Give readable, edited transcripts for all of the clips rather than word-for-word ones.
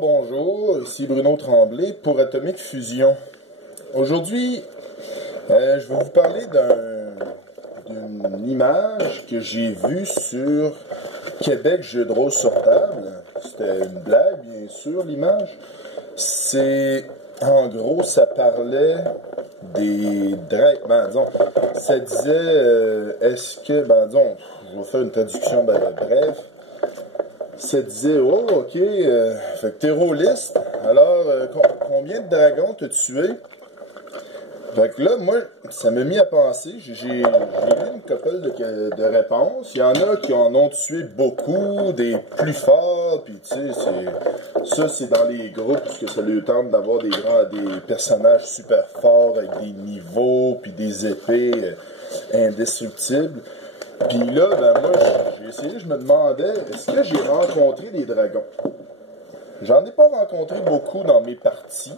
bonjour, ici Bruno Tremblay pour Atomic Fusion. Aujourd'hui, je vais vous parler d'une image que j'ai vue sur Québec Jeux de rôle sur table. C'était une blague, bien sûr, l'image. En gros, ça parlait des dragons. Ben, ça disait, est-ce que, je vais faire une traduction bref. Ça disait, oh, ok, fait que t'es rôliste. Alors, combien de dragons t'as tué? Fait que là, moi, ça m'a mis à penser. J'ai lu une couple de réponses. Il y en a qui en ont tué beaucoup, des plus forts, puis tu sais, c'est dans les groupes, puisque ça leur tente d'avoir des personnages super forts avec des niveaux, puis des épées indestructibles. Puis là, moi, j'ai essayé, je me demandais, est-ce que j'ai rencontré des dragons? J'en ai pas rencontré beaucoup dans mes parties.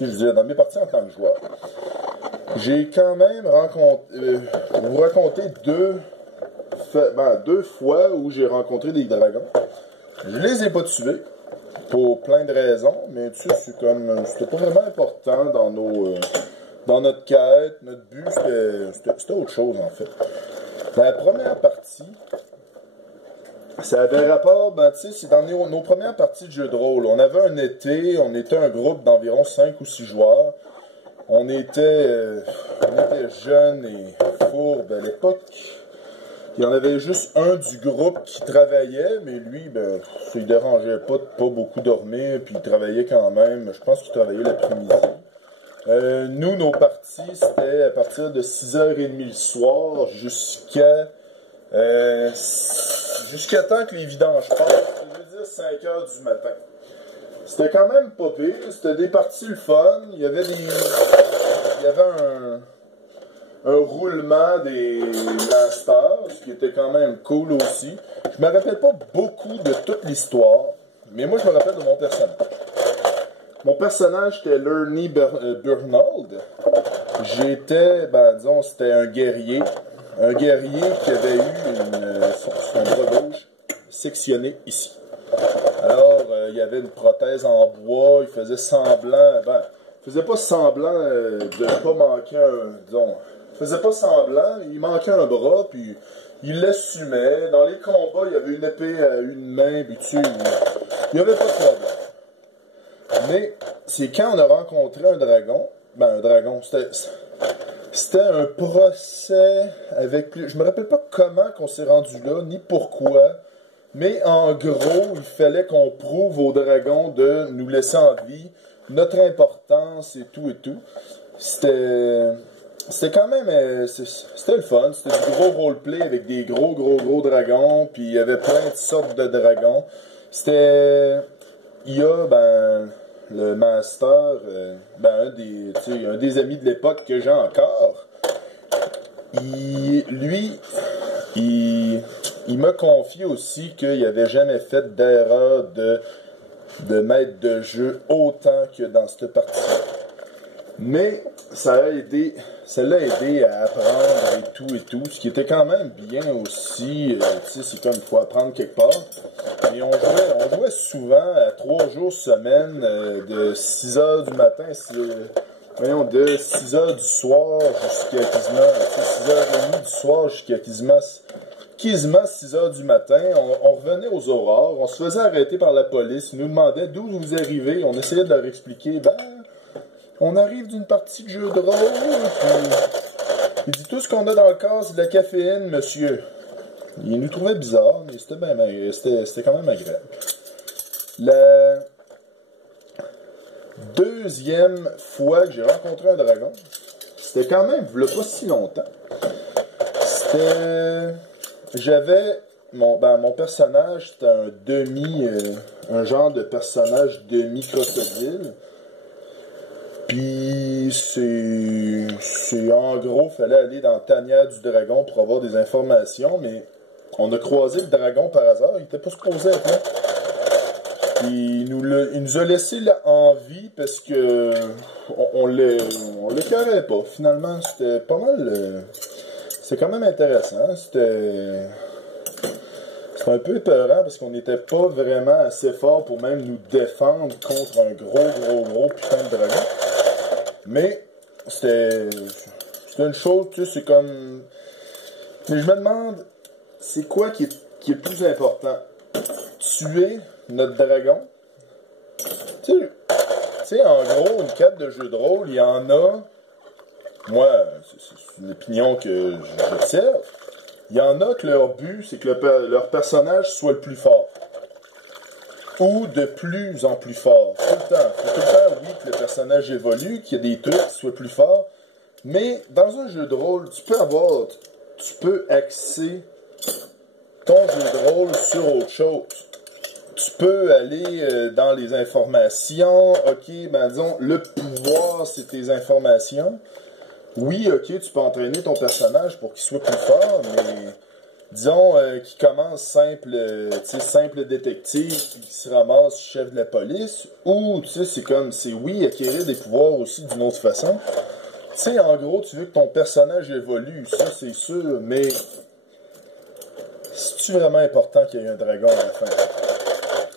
Je veux dire, dans mes parties en tant que joueur. J'ai quand même vous raconter deux fois où j'ai rencontré des dragons. Je les ai pas tués, pour plein de raisons, mais tu sais, c'était pas vraiment important dans notre quête. Notre but, c'était autre chose, en fait. La première partie, ça avait rapport, tu sais, c'est dans nos premières parties de jeux de rôle. On avait un été, on était un groupe d'environ 5 ou 6 joueurs. On était jeunes et fourbes à l'époque. Il y en avait juste un du groupe qui travaillait, mais lui, il dérangeait pas beaucoup dormir, puis il travaillait quand même. Je pense qu'il travaillait l'après-midi. Nous, nos parties, c'était à partir de 6h30 le soir jusqu'à temps que les vidanges passent, je veux dire 5h du matin. C'était quand même pas pire, c'était des parties le fun, il y avait un roulement des blasters, ce qui était quand même cool aussi. Je me rappelle pas beaucoup de toute l'histoire, mais moi je me rappelle de mon personnage. Mon personnage était Lerny Bernald. J'étais, c'était un guerrier. Un guerrier qui avait eu son bras gauche sectionné ici. Alors, il y avait une prothèse en bois, il faisait semblant, il faisait pas semblant de pas manquer il faisait pas semblant, il manquait un bras, puis il l'assumait. Dans les combats, il y avait une épée à une main, puis il n'y avait pas de problème. Mais c'est quand on a rencontré un dragon, c'était un procès avec... Je me rappelle pas comment qu'on s'est rendu là, ni pourquoi, mais en gros, il fallait qu'on prouve aux dragons de nous laisser en vie, notre importance et tout et tout. C'était quand même... C'était le fun, c'était du gros roleplay avec des gros dragons, puis il y avait plein de sortes de dragons. Il y a, le master, un des amis de l'époque que j'ai encore, il m'a confié aussi qu'il n'avait jamais fait d'erreur de maître de jeu autant que dans cette partie. Mais ça l'a aidé à apprendre et tout, ce qui était quand même bien aussi, c'est comme il faut apprendre quelque part. Et on jouait souvent à 3 jours semaine, de 6h du matin, de 6h du soir jusqu'à quasiment, 6h30 du soir jusqu'à quasiment 6h du matin. On revenait aux aurores, on se faisait arrêter par la police, ils nous demandaient d'où vous arrivez, on essayait de leur expliquer, on arrive d'une partie de jeu de rôle, puis il dit tout ce qu'on a dans le corps, c'est de la caféine, monsieur. Il nous trouvait bizarre, mais c'était quand même agréable. La deuxième fois que j'ai rencontré un dragon, c'était quand même, il n'y a pas si longtemps. Mon personnage, c'était un genre de personnage demi-crocodile. Puis en gros, fallait aller dans la tanière du dragon pour avoir des informations, mais on a croisé le dragon par hasard, il était pas supposé être là. Puis il nous a laissé là en vie parce que on l'écœurait pas. Finalement, c'était pas mal. C'était quand même intéressant. C'était C'est un peu épeurant parce qu'on n'était pas vraiment assez fort pour même nous défendre contre un gros putain de dragon. Mais c'était une chose, tu sais, c'est comme... Mais je me demande, c'est quoi qui est plus important? Tuer notre dragon? Tu sais, en gros, une carte de jeu de rôle, il y en a... Moi, c'est une opinion que j'observe. Il y en a que leur but, c'est que leur personnage soit le plus fort. Ou de plus en plus fort. Tout le temps. Faut tout le temps, oui, que le personnage évolue, qu'il y ait des trucs qui soient plus forts. Mais dans un jeu de rôle, tu peux axer ton jeu de rôle sur autre chose. Tu peux aller dans les informations. Ok, ben disons, le pouvoir, c'est tes informations. Oui, ok, tu peux entraîner ton personnage pour qu'il soit plus fort, mais disons qu'il commence simple détective, puis qu'il se ramasse chef de la police, ou tu sais, c'est oui, acquérir des pouvoirs aussi d'une autre façon. Tu sais, en gros, tu veux que ton personnage évolue, ça c'est sûr, mais c'est-tu vraiment important qu'il y ait un dragon à la fin?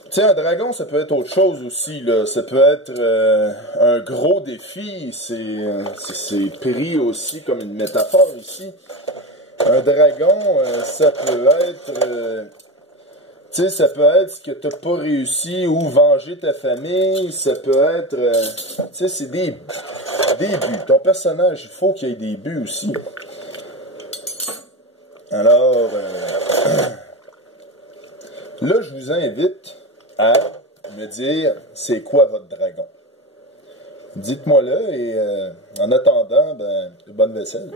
Tu sais, un dragon, ça peut être autre chose aussi, là. Ça peut être un gros défi. C'est pris aussi comme une métaphore ici. Un dragon, ça peut être... tu sais, ça peut être ce que tu n'as pas réussi ou venger ta famille. Ça peut être... tu sais, c'est des buts. Ton personnage, il faut qu'il y ait des buts aussi. Alors... là, je vous invite à me dire c'est quoi votre dragon. Dites-moi-le et en attendant, ben, bonne vaisselle.